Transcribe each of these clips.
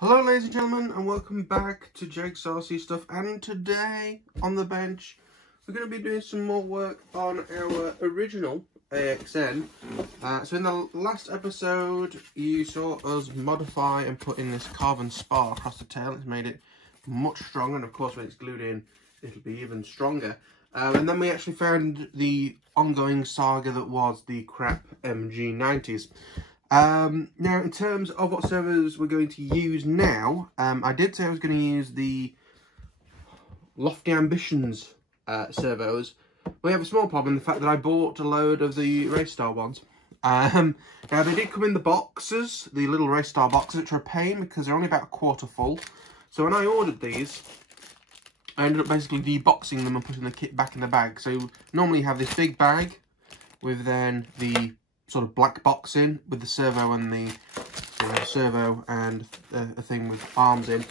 Hello ladies and gentlemen, and welcome back to Jigsaw Stuff. And today on the bench we're going to be doing some more work on our original AXN. So in the last episode you saw us modify and put in this carbon spar across the tail. It's made it much stronger, and of course when it's glued in it'll be even stronger. And then we actually found the ongoing saga that was the crap MG90s. Now, in terms of what servos we're going to use now, I did say I was going to use the Lofty Ambitions servos. We have a small problem, the fact that I bought a load of the Race Star ones. Now, they did come in the boxes, the little Race Star boxes, which are a pain because they're only about a quarter full. So when I ordered these, I ended up basically deboxing them and putting the kit back in the bag. So normally you have this big bag with then the sort of black box in with the servo and the servo and a thing with arms in.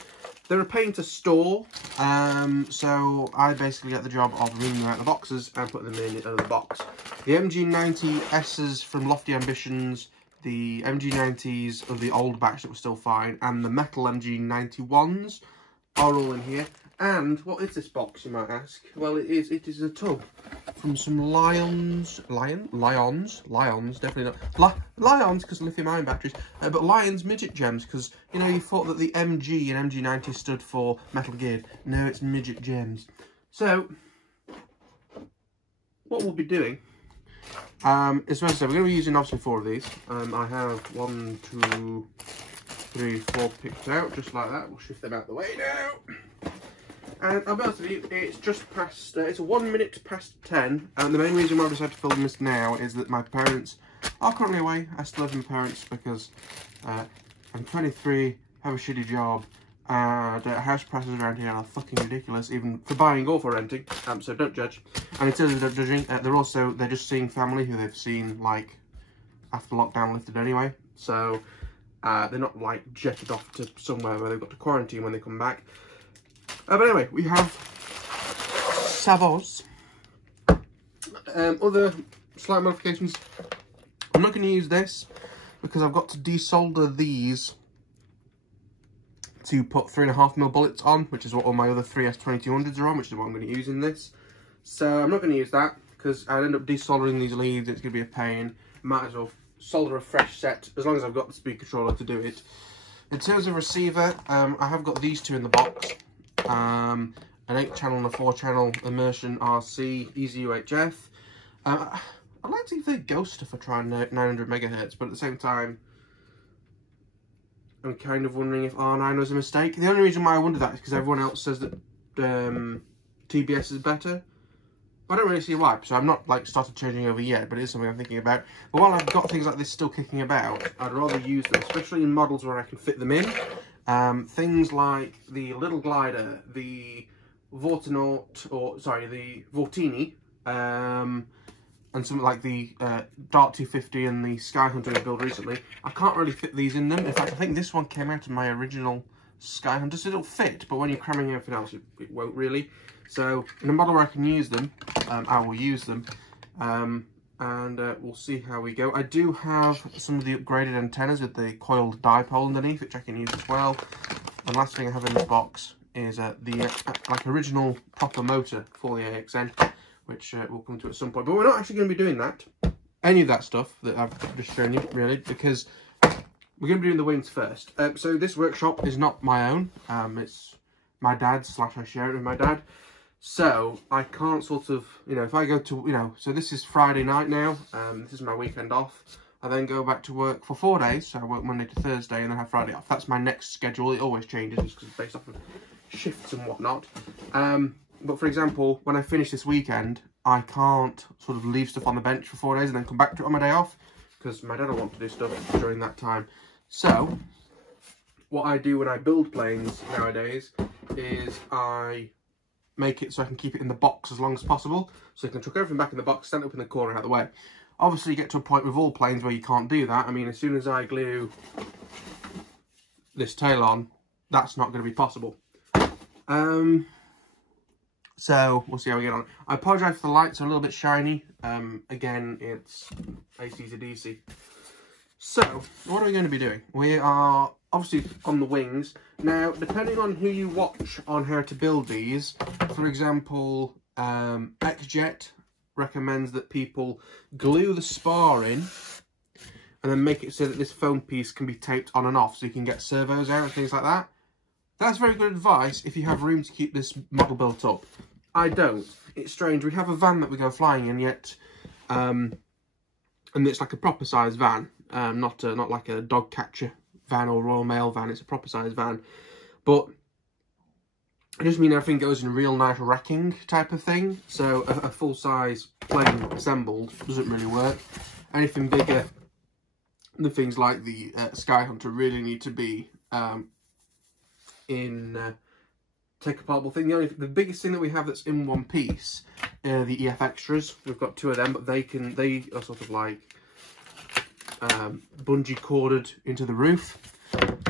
They're a pain to store, so I basically get the job of removing them out of the boxes and putting them in another box. The MG90Ss from Lofty Ambitions, the MG90s of the old batch that were still fine, and the metal MG91s are all in here. And what is this box, you might ask? Well, it is a tub from some Lions, definitely not. Lions, because lithium-ion batteries, but Lions midget gems, because, you know, you thought that the MG and MG90 stood for metal geared. No, it's midget gems. So, what we'll be doing, is, as I said, we're going to be using obviously 4 of these. I have 1, 2, 3, 4 picked out, just like that. We'll shift them out the way now. And I'll be honest with you, it's just past, it's 1 minute past 10, and the main reason why I decided to film this now is that my parents are currently away. I still live with my parents because I'm 23, have a shitty job, and house prices around here are fucking ridiculous, even for buying or for renting, so don't judge. And in terms of judging, they're just seeing family who they've seen, like, after lockdown lifted anyway, so they're not, like, jetted off to somewhere where they've got to quarantine when they come back. But anyway, we have Servos. Other slight modifications. I'm not going to use this because I've got to desolder these to put 3.5mm bullets on, which is what all my other 3S2200s are on, which is what I'm going to use in this. So I'm not going to use that because I'd end up desoldering these leads. It's going to be a pain. Might as well solder a fresh set as long as I've got the speed controller to do it. In terms of receiver, I have got these two in the box. An 8-channel and a 4-channel immersion RC Easy UHF. I'd like to see if they ghost for trying 900 megahertz, but at the same time, I'm kind of wondering if R9 was a mistake. The only reason why I wonder that is because everyone else says that TBS is better. I don't really see why, so I'm not like started changing over yet, but it is something I'm thinking about. But while I've got things like this still kicking about, I'd rather use them, especially in models where I can fit them in. Things like the Little Glider, the the Vortini, and something like the Dart 250 and the Sky Hunter I built recently. I can't really fit these in them. In fact, I think this one came out of my original Sky Hunter, so it'll fit, but when you're cramming everything else, it won't really. So, in a model where I can use them, I will use them. And we'll see how we go. I do have some of the upgraded antennas with the coiled dipole underneath, which I can use as well. And last thing I have in this box is the original proper motor for the AXN, which we'll come to at some point. But we're not actually going to be doing that, any of that stuff that I've just shown you, really, because we're going to be doing the wings first. So this workshop is not my own. It's my dad's / I share it with my dad. So, I can't sort of, you know, if I go to, you know, so this is Friday night now, this is my weekend off. I then go back to work for 4 days, so I work Monday to Thursday and then have Friday off. That's my next schedule. It always changes just because it's based off of shifts and whatnot. But for example, when I finish this weekend, I can't sort of leave stuff on the bench for 4 days and then come back to it on my day off, because my dad will want to do stuff during that time. So, what I do when I build planes nowadays is I make it so I can keep it in the box as long as possible, so I can chuck everything back in the box, stand it up in the corner out of the way. Obviously you get to a point with all planes where you can't do that. I mean, as soon as I glue this tail on, that's not going to be possible. So we'll see how we get on. I apologise for the lights are a little bit shiny. Again, it's AC to DC. So, what are we going to be doing? We are obviously on the wings. Now, depending on who you watch on how to build these, for example, XJet recommends that people glue the spar in and then make it so that this foam piece can be taped on and off so you can get servos out and things like that. That's very good advice if you have room to keep this model built up. I don't. It's strange. We have a van that we go flying in, yet, and it's like a proper size van, not like a dog catcher van or Royal Mail van. It's a proper size van, but it just means everything goes in real nice racking type of thing. So a full size plane assembled doesn't really work. Anything bigger, the things like the Sky Hunter really need to be take apart thing. The biggest thing that we have that's in one piece are the EF extras. We've got 2 of them, but they are sort of like bungee corded into the roof.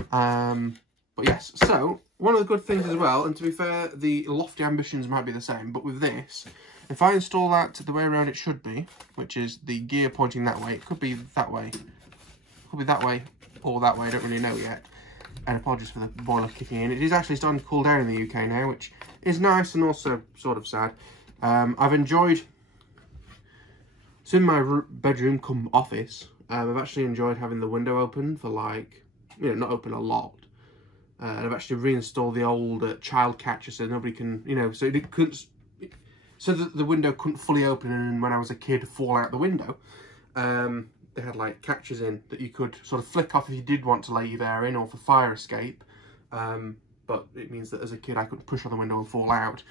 But yes, so one of the good things as well, and to be fair, the lofty ambitions might be the same, but with this, if I install that the way around it should be, which is the gear pointing that way, it could be that way, could be that way or that way, I don't really know yet. And apologies for the boiler kicking in. It is actually starting to cool down in the UK now, which is nice and also sort of sad. I've enjoyed, it's in my bedroom come office, I've actually enjoyed having the window open for, like, you know, not open a lot. And I've actually reinstalled the old child catcher so nobody can, you know, so it couldn't, so that the window couldn't fully open and when I was a kid fall out the window. They had like catches in that you could sort of flick off if you did want to leave air in or for fire escape. But it means that as a kid I couldn't push on the window and fall out.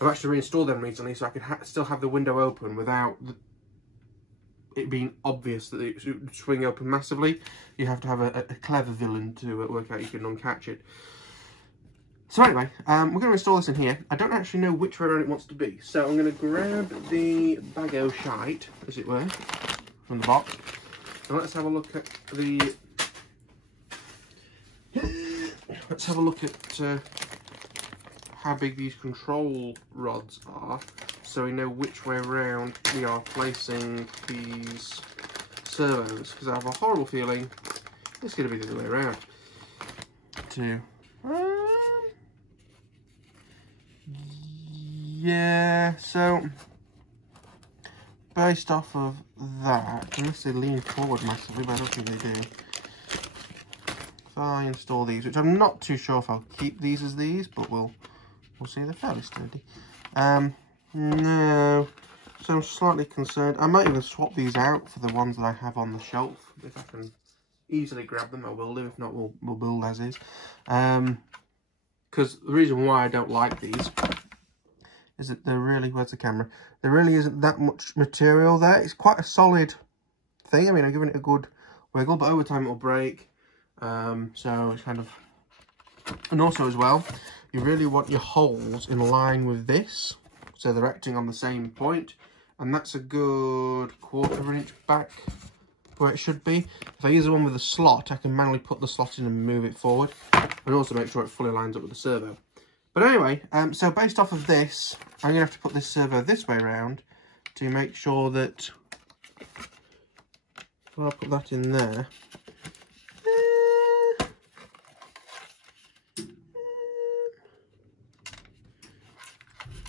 I've actually reinstalled them recently so I could still have the window open without it being obvious that it would swing open massively. You have to have a clever villain to work out you can uncatch it. So anyway, we're going to install this in here. I don't actually know which way around it wants to be. So I'm going to grab the bag o' shite, as it were, from the box. And let's have a look at the... Let's have a look at how big these control rods are, so we know which way around we are placing these servos. Because I have a horrible feeling it's going to be the other way around. Yeah, so based off of that, unless they lean forward massively, but I don't think they do. If I install these, which I'm not too sure if I'll keep these as these, but we'll see. They're fairly sturdy. No, so I'm slightly concerned. I might even swap these out for the ones that I have on the shelf. If I can easily grab them, I will do. If not, we'll build as is. Because the reason why I don't like these is that there really, where's the camera? There really isn't that much material there. It's quite a solid thing. I mean, I'm giving it a good wiggle, but over time it'll break. So it's kind of, and also as well, you really want your holes in line with this, so they're acting on the same point, and that's a good 1/4 inch back where it should be. If I use the one with a slot, I can manually put the slot in and move it forward, and also make sure it fully lines up with the servo. But anyway, so based off of this, I'm going to have to put this servo this way around to make sure that, well, I'll put that in there.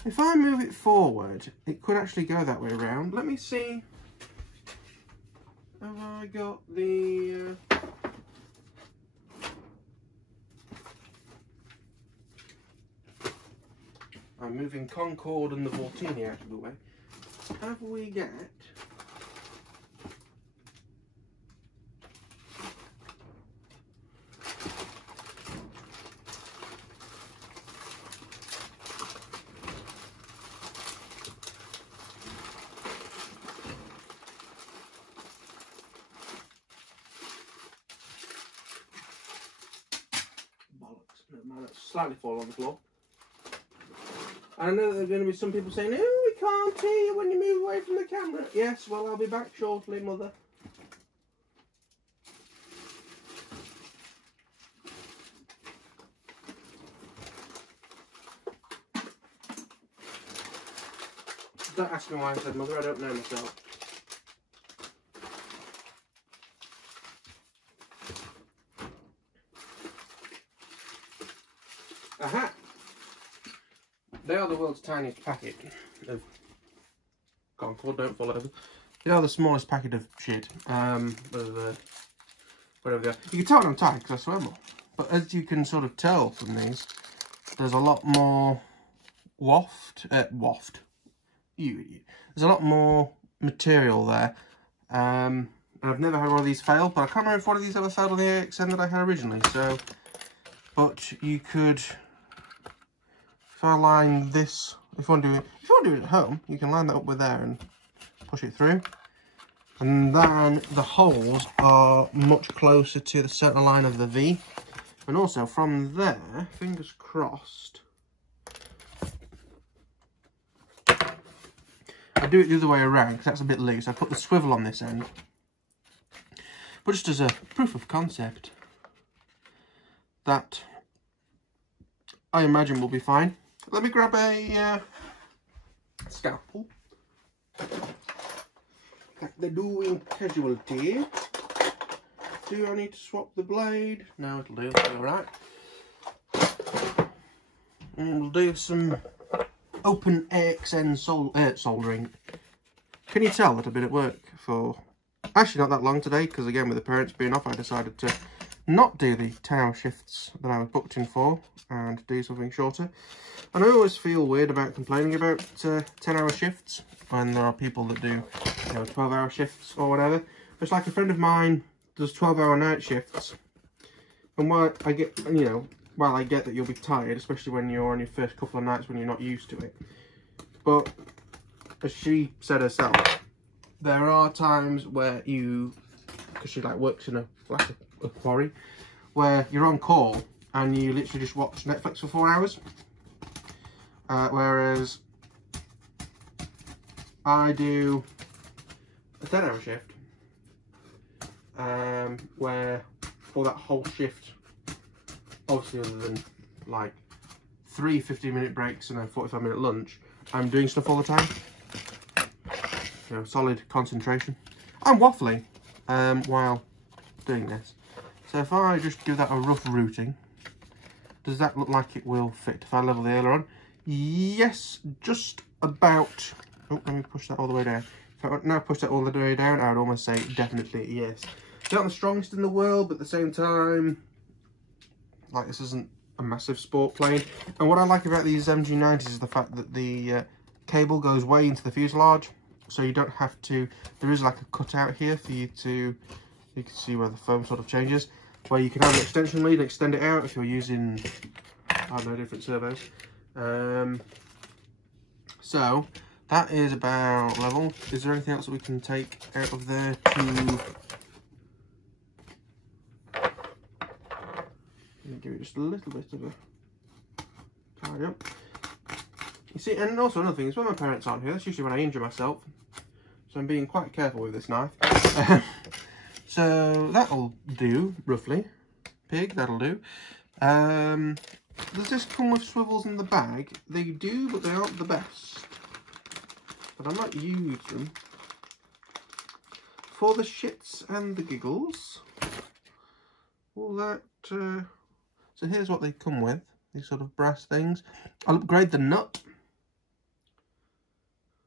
If I move it forward, it could actually go that way around. Let me see. Have I got the... I'm moving Concorde and the Vortini out of the way. Have we got... Slightly fall on the floor. And I know that there are going to be some people saying, oh, we can't hear you when you move away from the camera. Yes, well, I'll be back shortly, Mother. Don't ask me why I said Mother, I don't know myself. Aha! They are the world's tiniest packet of Concord, don't fall over. They are the smallest packet of shit. Whatever they are. You can tell when I'm tired because I swear more. But as you can sort of tell from these, there's a lot more you idiot. There's a lot more material there. And I've never had one of these fail, but I can't remember if one of these ever failed on the AXN that I had originally. So, but you could, if I line this, if you want to do it at home, you can line that up with there and push it through. And then the holes are much closer to the centre line of the V. And also from there, fingers crossed, I do it the other way around because that's a bit loose. I put the swivel on this end. But just as a proof of concept, that I imagine will be fine. Let me grab a scalpel. Like they do in casualty. Do I need to swap the blade? No, it'll do. It'll be alright. And we'll do some open AXN soldering. Can you tell that I've been at work for actually not that long today? Because again, with the parents being off, I decided to not do the 10-hour shifts that I was booked in for and do something shorter. And I always feel weird about complaining about 10-hour shifts when there are people that do 12-hour shifts or whatever. It's like a friend of mine does 12-hour night shifts, and while I get that you'll be tired, especially when you're on your first couple of nights when you're not used to it, but as she said herself, there are times where because she like works in a quarry, where you're on call and you literally just watch Netflix for 4 hours, whereas I do a 10-hour shift, where for that whole shift, obviously other than like 3 15-minute breaks and a 45-minute lunch, I'm doing stuff all the time. Solid concentration. I'm waffling while doing this. So if I just give that a rough routing, does that look like it will fit? If I level the aileron, yes, just about. Oh, let me push that all the way down. If I now push that all the way down, I would almost say definitely yes. They're not the strongest in the world, but at the same time, like, this isn't a massive sport plane. And what I like about these MG90s is the fact that the cable goes way into the fuselage, so you don't have to. There is like a cutout here for you to. You can see where the foam sort of changes, where you can have an extension lead and extend it out if you're using, I don't know, different servos. So that is about level. Is there anything else that we can take out of there to give it just a little bit of a tidy up? You see, and also another thing is when my parents aren't here, that's usually when I injure myself. So I'm being quite careful with this knife. So that'll do, roughly. Pig, that'll do. Does this come with swivels in the bag? They do, but they aren't the best. But I might use them for the shits and the giggles. All that. So here's what they come with. These sort of brass things. I'll upgrade the nut.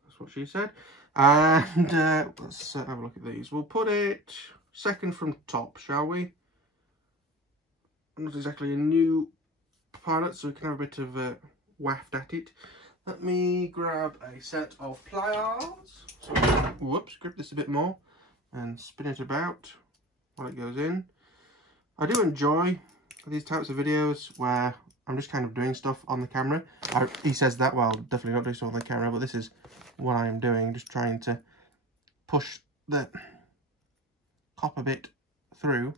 That's what she said. And let's have a look at these. We'll put it second from top, shall we? Not exactly a new pilot, so we can have a bit of a waft at it. Let me grab a set of pliers. So, whoops, grip this a bit more and spin it about while it goes in. I do enjoy these types of videos where I'm just kind of doing stuff on the camera. He says that, well, definitely not doing stuff on the camera, but this is what I am doing, just trying to push the copper bit through.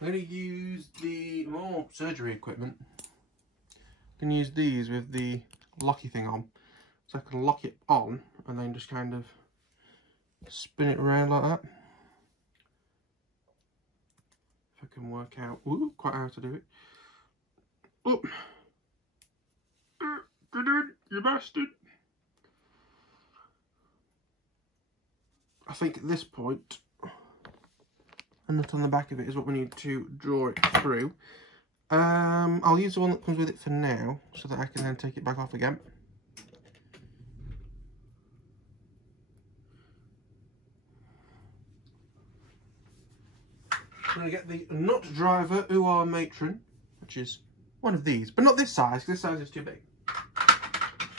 I'm going to use the more surgery equipment. I'm going to use these with the locky thing on, So I can lock it on and then just kind of spin it around like that. If I can work out quite how to do it. Oh, you bastard. I think at this point, a nut on the back of it is what we need to draw it through. I'll use the one that comes with it for now, so that I can then take it back off again. I'm going to get the nut driver UR Matron, which is one of these, but not this size, because this size is too big.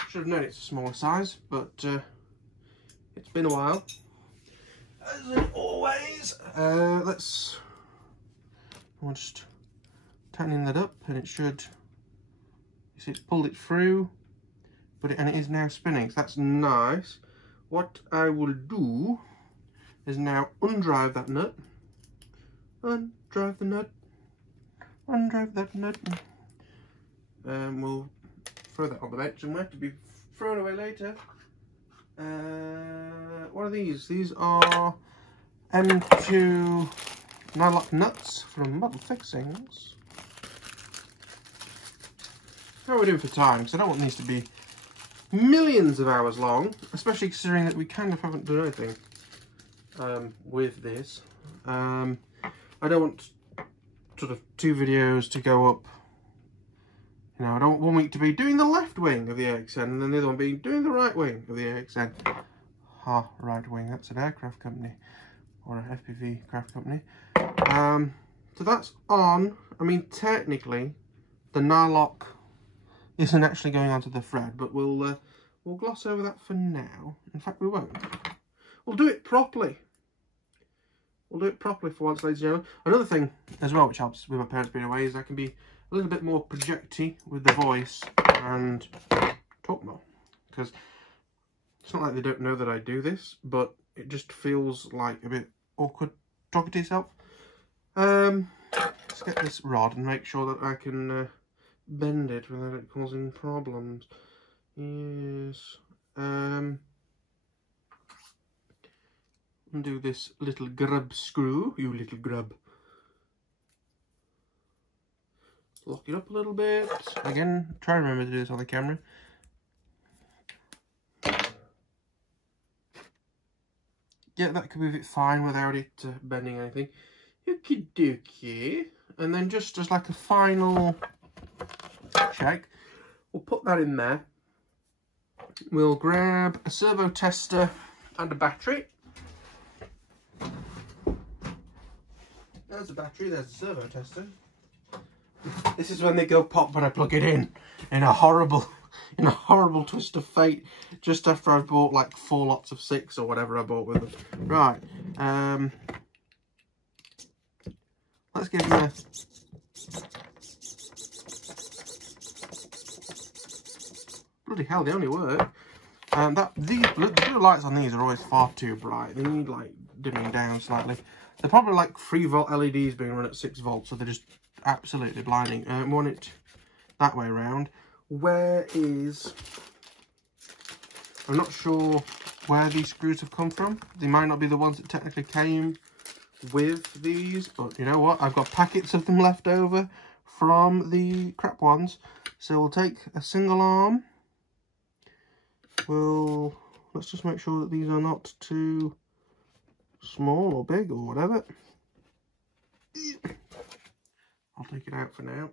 Should have known it's a smaller size, but it's been a while. As always, I'll just tightening that up, and it should, you see it's pulled it through, and it is now spinning, so that's nice. What I will do is now undrive that nut, undrive the nut, undrive that nut, and we'll throw that on the bench and we'll have to be thrown away later. What are these? These are M2 nylock nuts from Model Fixings. How are we doing for time? Because I don't want these to be millions of hours long, especially considering that we kind of haven't done anything with this. I don't want sort of 2 videos to go up. You know, I don't want one week to be doing the left wing of the AXN and then the other one being doing the right wing of the AXN. Right wing, that's an aircraft company or an FPV craft company. So that's on. I mean, technically, the nylock isn't actually going onto the thread, but we'll gloss over that for now. In fact, we won't. We'll do it properly. We'll do it properly for once, ladies and gentlemen. Another thing as well, which helps with my parents being away, is I can be a little bit more projecty with the voice and talk more. Because it's not like they don't know that I do this, but it just feels like a bit awkward talking to yourself. Let's get this rod and make sure that I can bend it without it causing problems. Yes. Undo this little grub screw, you little grub. Lock it up a little bit. Again, try and remember to do this on the camera. Yeah, that could move it fine without it bending anything. Okie dokie. And then just as like a final check, we'll put that in there. We'll grab a servo tester and a battery. There's the battery, there's the servo tester. This is when they go pop when I plug it in a horrible twist of fate, just after I've bought like 4 lots of 6 or whatever I bought with them. Right, let's give them a bloody hell, they only work. These blue lights on these are always far too bright. They need like dimming down slightly. They're probably like 3 volt LEDs being run at 6 volts, so they're just absolutely blinding. I want it that way around. Where is... I'm not sure where these screws have come from. They might not be the ones that technically came with these, but you know what? I've got packets of them left over from the crap ones. So we'll take a single arm. Let's just make sure that these are not too small or big or whatever. I'll take it out for now.